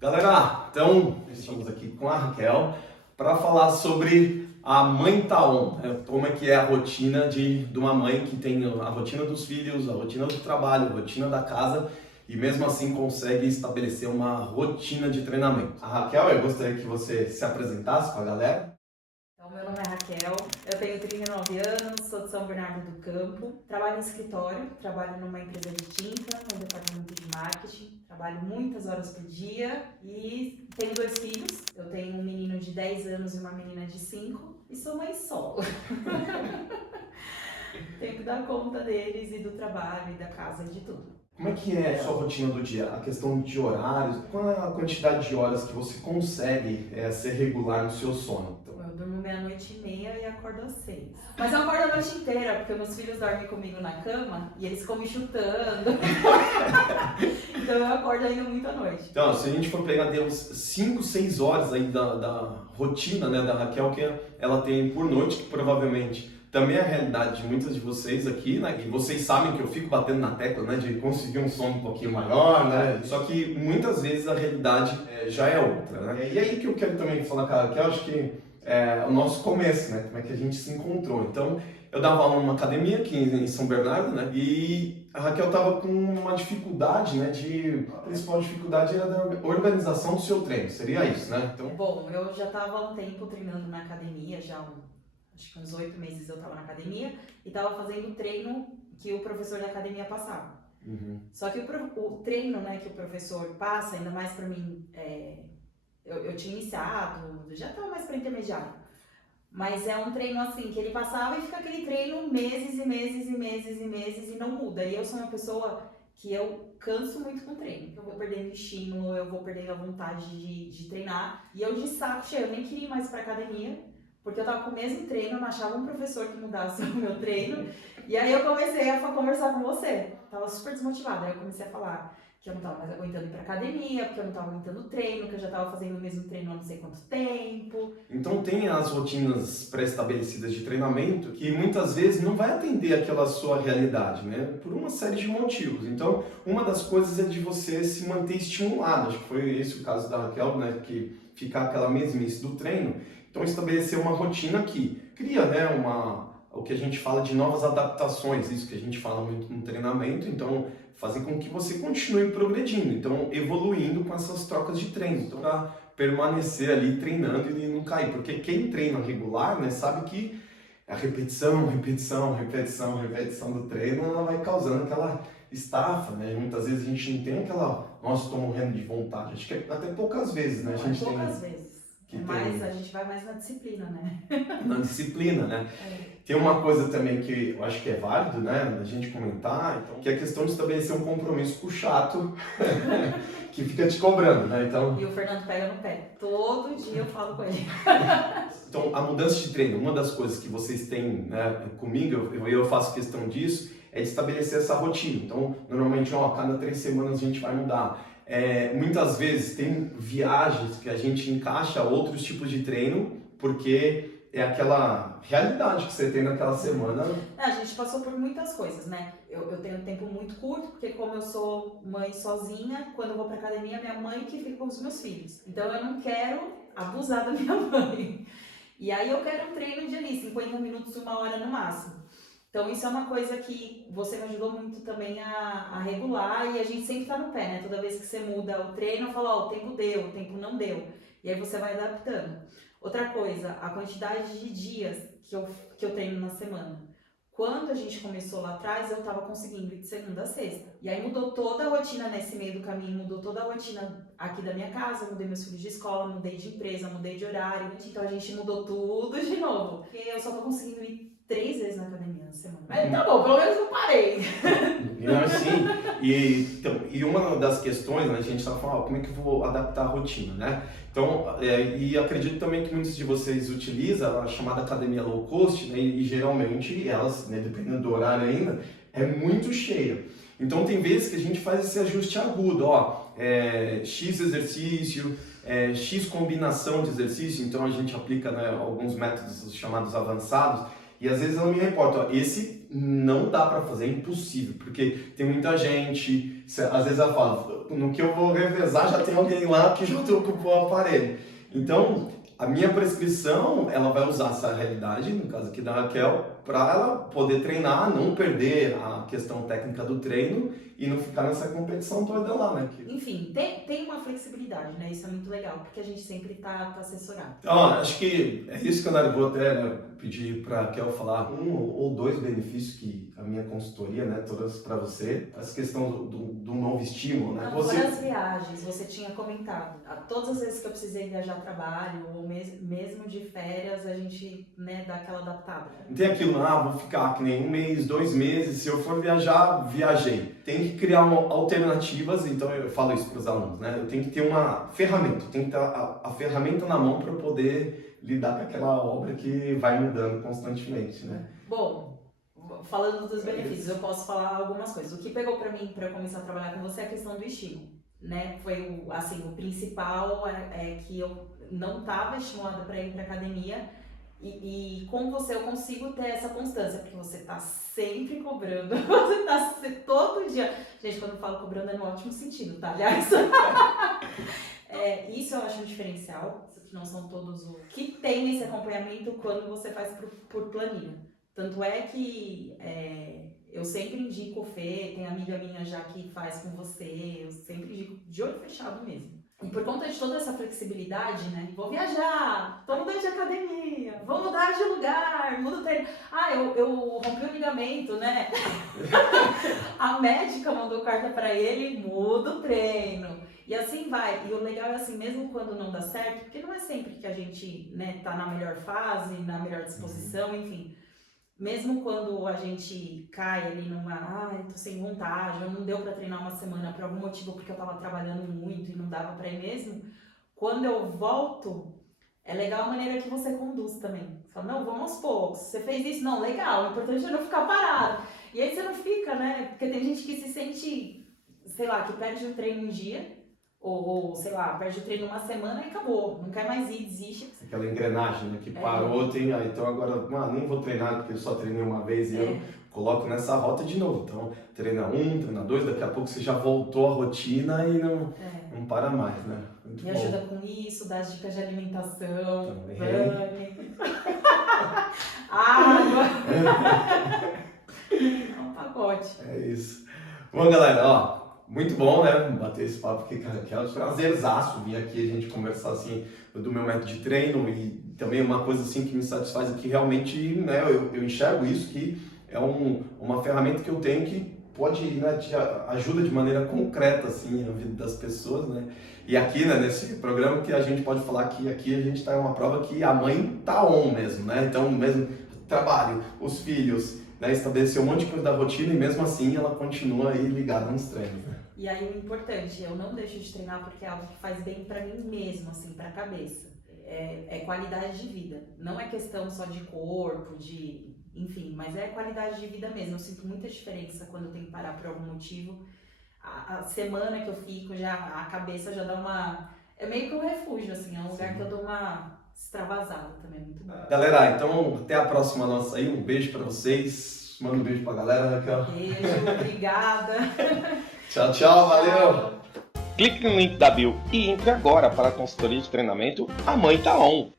Galera, então estamos aqui com a Raquel para falar sobre a mãe Taon, como é que é a rotina de uma mãe que tem a rotina dos filhos, a rotina do trabalho, a rotina da casa e mesmo assim consegue estabelecer uma rotina de treinamento. A Raquel, eu gostaria que você se apresentasse para a galera. Então, meu nome é Raquel, eu tenho 39 anos, sou de São Bernardo do Campo, trabalho em escritório, trabalho numa empresa de tinta, no departamento de marketing, trabalho muitas horas por dia e tenho 2 filhos. Eu tenho um menino de 10 anos e uma menina de 5 e sou mãe solo. Tenho que dar conta deles e do trabalho e da casa e de tudo. Como é que é a sua rotina do dia? A questão de horários, qual é a quantidade de horas que você consegue ser regular no seu sono? Então, Eu durmo meia-noite e meia e acordo às 6. Mas eu acordo a noite inteira, porque meus filhos dormem comigo na cama e eles ficam me chutando. Então eu acordo ainda muito à noite. Então, se a gente for pegar, deu uns 5, 6 horas aí da rotina, né, da Raquel que ela tem por noite, que provavelmente também é a realidade de muitas de vocês aqui, né, e vocês sabem que eu fico batendo na tecla, né, de conseguir um sono um pouquinho maior, né, só que muitas vezes a realidade já é outra, né. E aí que eu quero também falar com a Raquel, acho que é o nosso começo, né, como é que a gente se encontrou. Então, eu dava aula numa academia aqui em São Bernardo, né, e a Raquel estava com uma dificuldade, né, a principal dificuldade era da organização do seu treino, seria isso, né? Então, Bom, eu já estava há um tempo treinando na academia, acho que uns 8 meses eu estava na academia e estava fazendo o treino que o professor da academia passava. Só que o treino, né, que o professor passa, ainda mais para mim, eu tinha iniciado, já estava mais para intermediário. Mas é um treino assim, que ele passava e fica aquele treino meses e meses e meses e meses e não muda. E eu sou uma pessoa que eu canso muito com treino. Eu vou perdendo estímulo, eu vou perdendo a vontade de treinar. E eu de saco cheio, eu nem queria ir mais pra academia, porque eu tava com o mesmo treino, eu não achava um professor que mudasse o meu treino. E aí eu comecei a conversar com você. Tava super desmotivada, aí eu comecei a falar que eu não tava mais aguentando ir pra academia, porque eu não tava aguentando o treino, que eu já tava fazendo o mesmo treino há não sei quanto tempo. então tem as rotinas pré-estabelecidas de treinamento que muitas vezes não vai atender aquela sua realidade, né? Por uma série de motivos. Então, uma das coisas é de você se manter estimulado. Acho que foi esse o caso da Raquel, né? Que ficar aquela mesmice do treino. Então, estabelecer uma rotina que cria, né? O que a gente fala de novas adaptações, isso que a gente fala muito no treinamento. Então, fazer com que você continue progredindo, então evoluindo com essas trocas de treino, então para permanecer ali treinando e não cair, porque quem treina regular, né, sabe que a repetição do treino, ela vai causando aquela estafa, né, muitas vezes a gente não tem aquela, nossa, estou morrendo de vontade, acho que até poucas vezes, né, a gente tem... Poucas vezes. Mas a gente vai mais na disciplina, né? Na disciplina, né? Tem uma coisa também que eu acho que é válido, né, a gente comentar, então, que é a questão de estabelecer um compromisso com o chato que fica te cobrando, né? Então... E o Fernando pega no pé. Todo dia eu falo com ele. Então, a mudança de treino, uma das coisas que vocês têm, né, comigo, eu faço questão disso, é de estabelecer essa rotina. Então, normalmente, a cada 3 semanas a gente vai mudar. Muitas vezes tem viagens que a gente encaixa outros tipos de treino, porque é aquela realidade que você tem naquela semana. A gente passou por muitas coisas, né? Eu tenho um tempo muito curto, porque como eu sou mãe sozinha, quando eu vou pra academia, minha mãe que fica com os meus filhos. Então eu não quero abusar da minha mãe. E aí eu quero um treino de ali, 50 minutos, 1 hora no máximo. Então isso é uma coisa que você me ajudou muito também a regular e a gente sempre tá no pé, né? Toda vez que você muda o treino, eu falo, ó, o tempo deu, o tempo não deu. E aí você vai adaptando. Outra coisa, a quantidade de dias que eu treino na semana. Quando a gente começou lá atrás, eu tava conseguindo ir de segunda a sexta. E aí mudou toda a rotina nesse meio do caminho, mudou toda a rotina aqui da minha casa, mudei meus filhos de escola, mudei de empresa, mudei de horário. Então a gente mudou tudo de novo. Porque eu só tô conseguindo ir 3 vezes na academia na semana. Mas tá bom, pelo menos não parei. Não, sim. E uma das questões, né, a gente estava falando, como é que eu vou adaptar a rotina, né? Então, e acredito também que muitos de vocês utilizam a chamada academia low cost, né, e geralmente elas, né, dependendo do horário ainda, é muito cheia. Então tem vezes que a gente faz esse ajuste agudo, ó, X exercício, X combinação de exercício, então a gente aplica, né, alguns métodos chamados avançados, E às vezes ela me reporta, ó, esse não dá para fazer, é impossível, porque tem muita gente, às vezes ela fala, no que eu vou revezar já tem alguém lá que já ocupou o aparelho. Então, a minha prescrição, ela vai usar essa realidade, no caso aqui da Raquel, para ela poder treinar, não perder a questão técnica do treino e não ficar nessa competição toda lá, né? Enfim, tem uma flexibilidade, né? Isso é muito legal, porque a gente sempre tá assessorado. Então, acho que é isso que eu vou até, né, pedir para a Raquel falar um ou dois benefícios que a minha consultoria, né, trouxe para você. Essa questão do novo estímulo, né? Fora as viagens, você tinha comentado. Todas as vezes que eu precisei viajar a trabalho, ou mesmo de férias, a gente, né, dá aquela adaptada. Não tem aquilo, vou ficar que nem 1 mês, 2 meses, se eu for viajar, viajei. Tem que criar alternativas, então eu falo isso para os alunos, né? Eu tenho que ter uma ferramenta, eu tenho que ter a ferramenta na mão para poder lidar com aquela obra que vai mudando constantemente, né? Bom, falando dos benefícios, eu posso falar algumas coisas. O que pegou para mim, para eu começar a trabalhar com você, é a questão do estímulo, né? Foi o principal é que eu não estava estimulada para ir para academia. E com você eu consigo ter essa constância, porque você tá sempre cobrando, você tá todo dia. Gente, quando eu falo cobrando é no ótimo sentido, tá? Aliás, isso eu acho um diferencial, que não são todos o que tem esse acompanhamento quando você faz por planilha. Tanto é que eu sempre indico o Fê, tem amiga minha já que faz com você, eu sempre indico de olho fechado mesmo. E por conta de toda essa flexibilidade, né? Vou viajar, tô mudando de academia, vou mudar de lugar, mudo o treino. Eu rompi o ligamento, né? A médica mandou carta pra ele, muda o treino. E assim vai. E o legal é assim, mesmo quando não dá certo, porque não é sempre que a gente, né, tá na melhor fase, na melhor disposição, enfim. Mesmo quando a gente cai ali eu tô sem vontade, ou não deu pra treinar uma semana por algum motivo, porque eu tava trabalhando muito e não dava pra ir mesmo, quando eu volto, é legal a maneira que você conduz também. Você fala, não, vamos aos poucos, você fez isso, não, legal, o importante é não ficar parado. E aí você não fica, né, porque tem gente que se sente, sei lá, que perde um treino um dia, ou sei lá, perde o treino uma semana e acabou, não quer mais ir, desiste. Aquela engrenagem, né, que parou, então agora nem vou treinar porque eu só treinei uma vez e eu coloco nessa rota de novo. Então, treina 1, treina 2, daqui a pouco você já voltou à rotina e não para mais, né? Muito Me bom. ajuda com isso, dá as dicas de alimentação, Também. água. É um pacote. É isso. Bom, galera, muito bom, né, bater esse papo aqui com a Raquel, prazerzaço vir aqui a gente conversar, assim, do meu método de treino e também uma coisa, assim, que me satisfaz é que realmente, né, eu enxergo isso, que é uma ferramenta que eu tenho que pode, né, te ajuda de maneira concreta, assim, na vida das pessoas, né, e aqui, né, nesse programa que a gente pode falar que aqui a gente está em uma prova que a mãe tá on mesmo, né, então mesmo trabalho, os filhos, né, estabeleceu um monte de coisa da rotina e mesmo assim ela continua aí ligada nos treinos, né? E aí o importante, eu não deixo de treinar porque é algo que faz bem pra mim mesmo, assim, pra cabeça. É qualidade de vida. Não é questão só de corpo, enfim, mas é qualidade de vida mesmo. Eu sinto muita diferença quando eu tenho que parar por algum motivo. A semana que eu fico, a cabeça já dá uma... É meio que um refúgio, assim, é um lugar que eu dou uma extravasada também, muito bom. Galera, então até a próxima nossa aí, um beijo pra vocês. Manda um beijo pra galera, Raquel. Beijo, obrigada. Tchau, tchau, valeu! Clique no link da bio e entre agora para a consultoria de treinamento A Mãe Tá On.